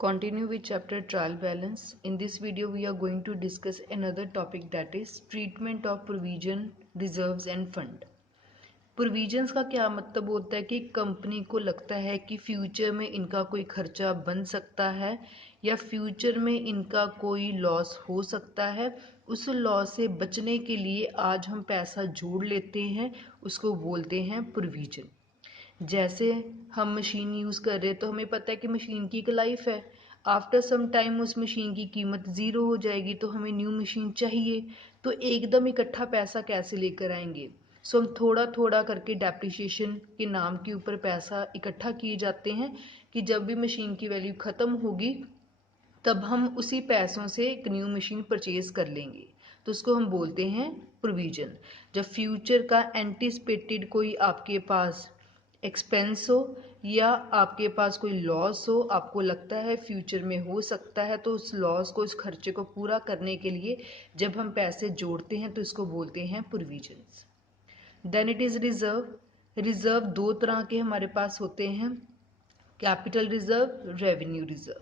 Continue with chapter trial balance. In this video, we are going to discuss another topic, that is treatment of provision, reserves and fund. Provisions का क्या मतलब होता है कि company को लगता है कि फ्यूचर में इनका कोई खर्चा बन सकता है या फ्यूचर में इनका कोई लॉस हो सकता है। उस लॉस से बचने के लिए आज हम पैसा जोड़ लेते हैं, उसको बोलते हैं प्रोविजन। जैसे हम मशीन यूज़ कर रहे हैं तो हमें पता है कि मशीन की एक लाइफ है। आफ्टर सम टाइम उस मशीन की कीमत ज़ीरो हो जाएगी तो हमें न्यू मशीन चाहिए। तो एकदम इकट्ठा पैसा कैसे लेकर आएंगे? सो हम थोड़ा थोड़ा करके डेप्रिसिएशन के नाम के ऊपर पैसा इकट्ठा किए जाते हैं कि जब भी मशीन की वैल्यू ख़त्म होगी तब हम उसी पैसों से एक न्यू मशीन परचेज कर लेंगे। तो उसको हम बोलते हैं प्रोविजन। जब फ्यूचर का एंटिसिपेटेड कोई आपके पास एक्सपेंस हो या आपके पास कोई लॉस हो, आपको लगता है फ्यूचर में हो सकता है, तो उस लॉस को, उस खर्चे को पूरा करने के लिए जब हम पैसे जोड़ते हैं तो इसको बोलते हैं provisions. Then it is reserve. Reserve दो तरह के हमारे पास होते हैं, capital reserve, revenue reserve.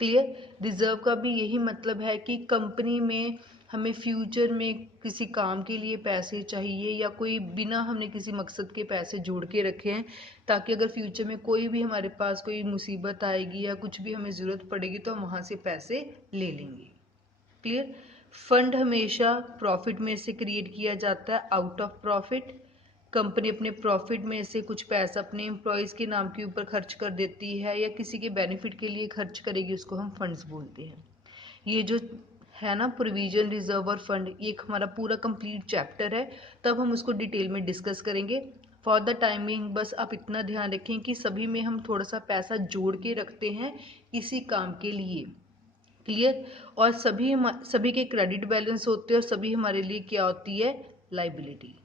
Clear? Reserve का भी यही मतलब है कि कंपनी में हमें फ्यूचर में किसी काम के लिए पैसे चाहिए या कोई बिना हमने किसी मकसद के पैसे जोड़ के रखे हैं ताकि अगर फ्यूचर में कोई भी हमारे पास कोई मुसीबत आएगी या कुछ भी हमें ज़रूरत पड़ेगी तो हम वहाँ से पैसे ले लेंगे। क्लियर? फंड हमेशा प्रॉफिट में से क्रिएट किया जाता है, आउट ऑफ प्रॉफिट। कंपनी अपने प्रॉफिट में से कुछ पैसा अपने एम्प्लॉयज़ के नाम के ऊपर खर्च कर देती है या किसी के बेनिफिट के लिए खर्च करेगी, उसको हम फंड्स बोलते हैं। ये जो है ना प्रोविजन, रिजर्व और फंड, ये एक हमारा पूरा कंप्लीट चैप्टर है, तब हम उसको डिटेल में डिस्कस करेंगे। फॉर द टाइमिंग बस आप इतना ध्यान रखें कि सभी में हम थोड़ा सा पैसा जोड़ के रखते हैं इसी काम के लिए। क्लियर? और सभी के क्रेडिट बैलेंस होते हैं और सभी हमारे लिए क्या होती है? लाइबिलिटी।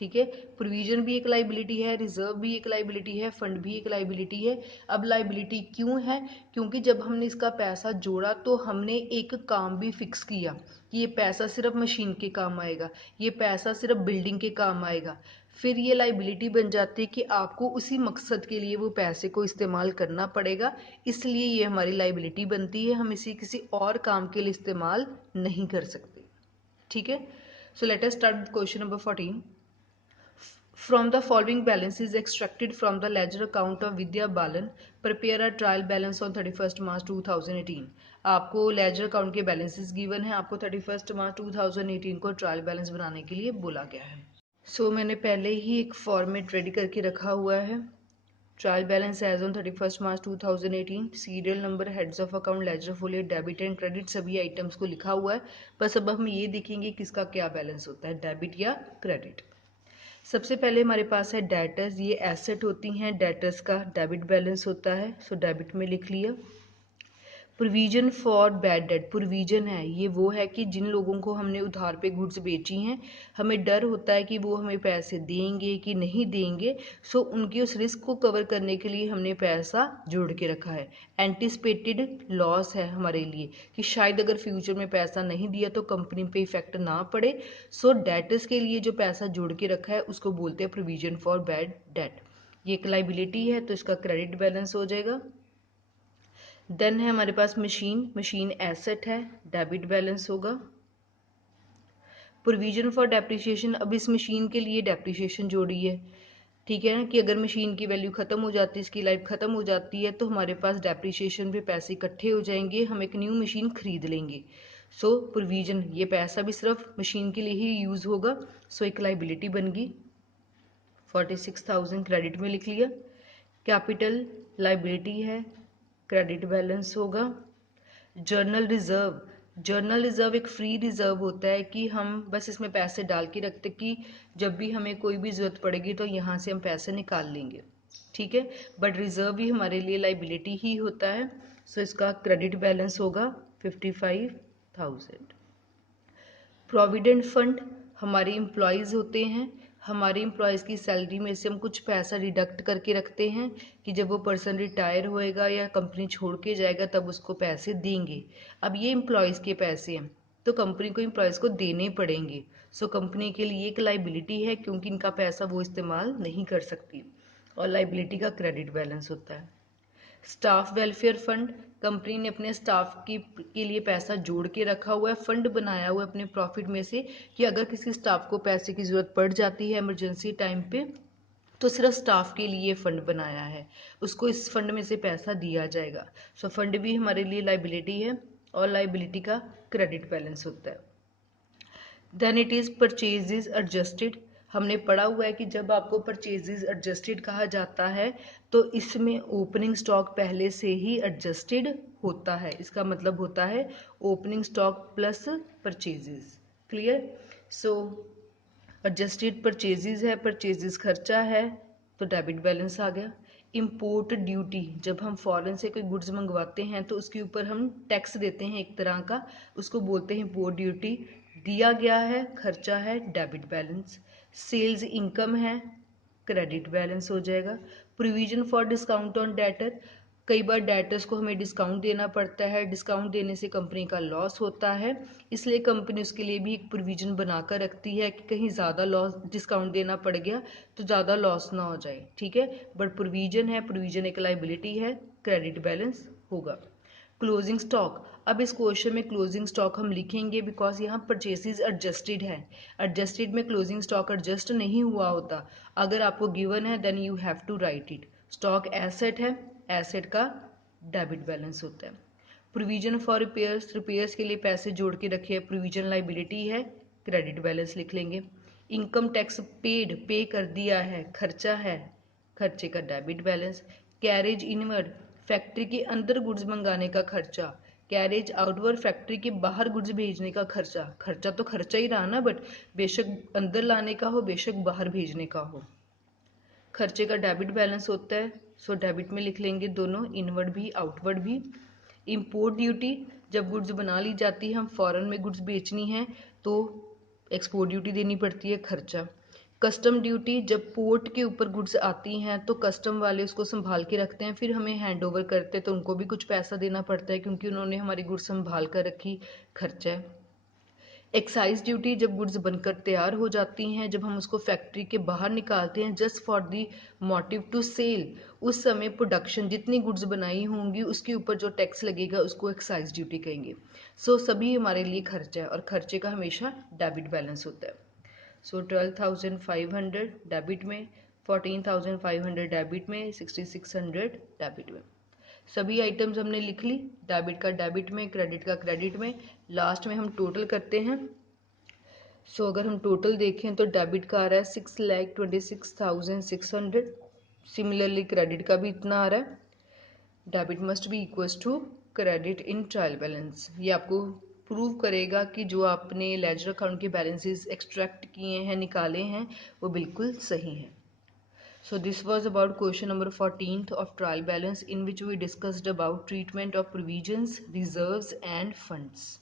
ठीक है, प्रोविजन भी एक लाइबिलिटी है, रिजर्व भी एक लाइबिलिटी है, फंड भी एक लाइबिलिटी है। अब लाइबिलिटी क्यों है? क्योंकि जब हमने इसका पैसा जोड़ा तो हमने एक काम भी फिक्स किया कि ये पैसा सिर्फ मशीन के काम आएगा, ये पैसा सिर्फ बिल्डिंग के काम आएगा। फिर ये लाइबिलिटी बन जाती है कि आपको उसी मकसद के लिए वो पैसे को इस्तेमाल करना पड़ेगा, इसलिए ये हमारी लाइबिलिटी बनती है। हम इसे किसी और काम के लिए इस्तेमाल नहीं कर सकते। ठीक है, so let us start with question number 14. From the following balance is extracted from the ledger account of Vidya Balan. Prepare a trial balance on 31st March 2018. आपको लेजर अकाउंट के बैलेंसेस गिवन है, आपको 31st March 2018 को trial balance बनाने के लिए बोला गया है। सो मैंने पहले ही एक फॉर्मेट रेडी करके रखा हुआ है। Trial balance as on 31st March 2018, serial number, heads of account, ledger folio, debit and credit, सभी आइटम्स को लिखा हुआ है। बस अब हम ये देखेंगे किसका क्या बैलेंस होता है, डेबिट या क्रेडिट। सबसे पहले हमारे पास है डेटर्स, ये एसेट होती हैं, डेटर्स का डेबिट बैलेंस होता है, सो डेबिट में लिख लिया। Provision for bad debt, provision है, ये वो है कि जिन लोगों को हमने उधार पे गुड्स बेची हैं, हमें डर होता है कि वो हमें पैसे देंगे कि नहीं देंगे, सो उनकी उस रिस्क को कवर करने के लिए हमने पैसा जोड़ के रखा है। एंटिसिपेटेड लॉस है हमारे लिए कि शायद अगर फ्यूचर में पैसा नहीं दिया तो कंपनी पे इफेक्ट ना पड़े, सो डेटर्स के लिए जो पैसा जोड़ के रखा है उसको बोलते हैं प्रोविजन फॉर बैड डेट। ये एक लाइबिलिटी है तो इसका क्रेडिट बैलेंस हो जाएगा। देन है हमारे पास मशीन, मशीन एसेट है, डेबिट बैलेंस होगा। प्रोविजन फॉर डेप्रिसिएशन, अब इस मशीन के लिए डेप्रिसिएशन जोड़ी है। ठीक है ना, कि अगर मशीन की वैल्यू ख़त्म हो जाती है, इसकी लाइफ ख़त्म हो जाती है तो हमारे पास डेप्रिसिएशन पे पैसे इकट्ठे हो जाएंगे, हम एक न्यू मशीन खरीद लेंगे। सो प्रोविजन, ये पैसा भी सिर्फ मशीन के लिए ही यूज़ होगा, सो एक लाइबिलिटी बन गई। 46,000 क्रेडिट में लिख लिया। कैपिटल लाइबिलिटी है, क्रेडिट बैलेंस होगा। जर्नल रिजर्व, जर्नल रिजर्व एक फ्री रिजर्व होता है कि हम बस इसमें पैसे डाल के रखते कि जब भी हमें कोई भी ज़रूरत पड़ेगी तो यहाँ से हम पैसे निकाल लेंगे। ठीक है, बट रिजर्व भी हमारे लिए लाइबिलिटी ही होता है, सो इसका क्रेडिट बैलेंस होगा 55,000। प्रोविडेंट फंड, हमारे एम्प्लॉयज़ होते हैं, हमारे एम्प्लॉयज़ की सैलरी में से हम कुछ पैसा डिडक्ट करके रखते हैं कि जब वो पर्सन रिटायर होएगा या कंपनी छोड़ के जाएगा तब उसको पैसे देंगे। अब ये एम्प्लॉयज़ के पैसे हैं तो कंपनी को एम्प्लॉयज़ को देने पड़ेंगे, सो कंपनी के लिए एक लाइबिलिटी है क्योंकि इनका पैसा वो इस्तेमाल नहीं कर सकती, और लाइबिलिटी का क्रेडिट बैलेंस होता है। स्टाफ वेलफेयर फंड, कंपनी ने अपने स्टाफ के लिए पैसा जोड़ के रखा हुआ है, फंड बनाया हुआ है अपने प्रॉफिट में से कि अगर किसी स्टाफ को पैसे की ज़रूरत पड़ जाती है इमरजेंसी टाइम पे तो सिर्फ स्टाफ के लिए फंड बनाया है, उसको इस फंड में से पैसा दिया जाएगा। सो फंड भी हमारे लिए लाइबिलिटी है और लाइबिलिटी का क्रेडिट बैलेंस होता है। Then it is purchases adjusted. हमने पढ़ा हुआ है कि जब आपको परचेजेज एडजस्टेड कहा जाता है तो इसमें ओपनिंग स्टॉक पहले से ही एडजस्टेड होता है, इसका मतलब होता है opening stock plus purchases. Clear? So adjusted purchases है, परचेजेज खर्चा है तो डेबिट बैलेंस आ गया। इम्पोर्ट ड्यूटी, जब हम फॉरेन से कोई गुड्स मंगवाते हैं तो उसके ऊपर हम टैक्स देते हैं एक तरह का, उसको बोलते हैं इम्पोर्ट ड्यूटी, दिया गया है, खर्चा है, डेबिट बैलेंस। सेल्स इनकम है, क्रेडिट बैलेंस हो जाएगा। Provision for discount on debtor, कई बार डेटर्स को हमें डिस्काउंट देना पड़ता है, डिस्काउंट देने से कंपनी का लॉस होता है, इसलिए कंपनी उसके लिए भी एक प्रोविजन बनाकर रखती है कि कहीं ज़्यादा लॉस डिस्काउंट देना पड़ गया तो ज़्यादा लॉस ना हो जाए, ठीक है। बट प्रोविजन है, प्रोविजन एक लाइबिलिटी है, क्रेडिट बैलेंस होगा। क्लोजिंग स्टॉक, अब इस क्वेश्चन में क्लोजिंग स्टॉक हम लिखेंगे बिकॉज यहाँ परचेसेस एडजस्टेड है, एडजस्टेड में क्लोजिंग स्टॉक एडजस्ट नहीं हुआ होता, अगर आपको गिवन है then you have to write it. Stock asset है, एसेट का डेबिट बैलेंस होता है। प्रोविजन फॉर रिपेयर्स, रिपेयर्स के लिए पैसे जोड़ के रखे हैं, प्रोविजन लाइबिलिटी है, क्रेडिट बैलेंस लिख लेंगे। इनकम टैक्स पेड, पे कर दिया है, खर्चा है, खर्चे का debit balance. Carriage inward, factory के अंदर गुड्स मंगाने का खर्चा, कैरेज आउटवर्ड, फैक्ट्री के बाहर गुड्स भेजने का खर्चा, खर्चा तो खर्चा ही रहा ना, बट बेशक अंदर लाने का हो बेशक बाहर भेजने का हो, खर्चे का डेबिट बैलेंस होता है। सो डेबिट में लिख लेंगे दोनों, इनवर्ड भी आउटवर्ड भी। इम्पोर्ट ड्यूटी, जब गुड्स बना ली जाती है, हम फॉरेन में गुड्स बेचनी है तो एक्सपोर्ट ड्यूटी देनी पड़ती है, खर्चा। कस्टम ड्यूटी, जब पोर्ट के ऊपर गुड्स आती हैं तो कस्टम वाले उसको संभाल के रखते हैं, फिर हमें हैंड ओवर करते हैं तो उनको भी कुछ पैसा देना पड़ता है क्योंकि उन्होंने हमारी गुड्स संभाल कर रखी, खर्चा है। एक्साइज ड्यूटी, जब गुड्स बनकर तैयार हो जाती हैं, जब हम उसको फैक्ट्री के बाहर निकालते हैं just for the motive to sell, उस समय प्रोडक्शन जितनी गुड्स बनाई होंगी उसके ऊपर जो टैक्स लगेगा उसको एक्साइज ड्यूटी कहेंगे। सो सभी हमारे लिए खर्चा है और खर्चे का हमेशा डेबिट बैलेंस होता है। सो 12,500 डेबिट में, 14,500 डेबिट में, 6,600 डेबिट में। सभी आइटम्स हमने लिख ली, डेबिट का डेबिट में, क्रेडिट का क्रेडिट में। लास्ट में हम टोटल करते हैं। सो अगर हम टोटल देखें तो डेबिट का आ रहा है 6,26,600, सिमिलरली क्रेडिट का भी इतना आ रहा है। Debit must be equals to credit in trial balance, ये आपको प्रूव करेगा कि जो आपने लेजर अकाउंट के बैलेंसेस एक्सट्रैक्ट किए हैं, निकाले हैं, वो बिल्कुल सही हैं। So this was about question number 14th of trial balance, in which we discussed about treatment of provisions, reserves and funds.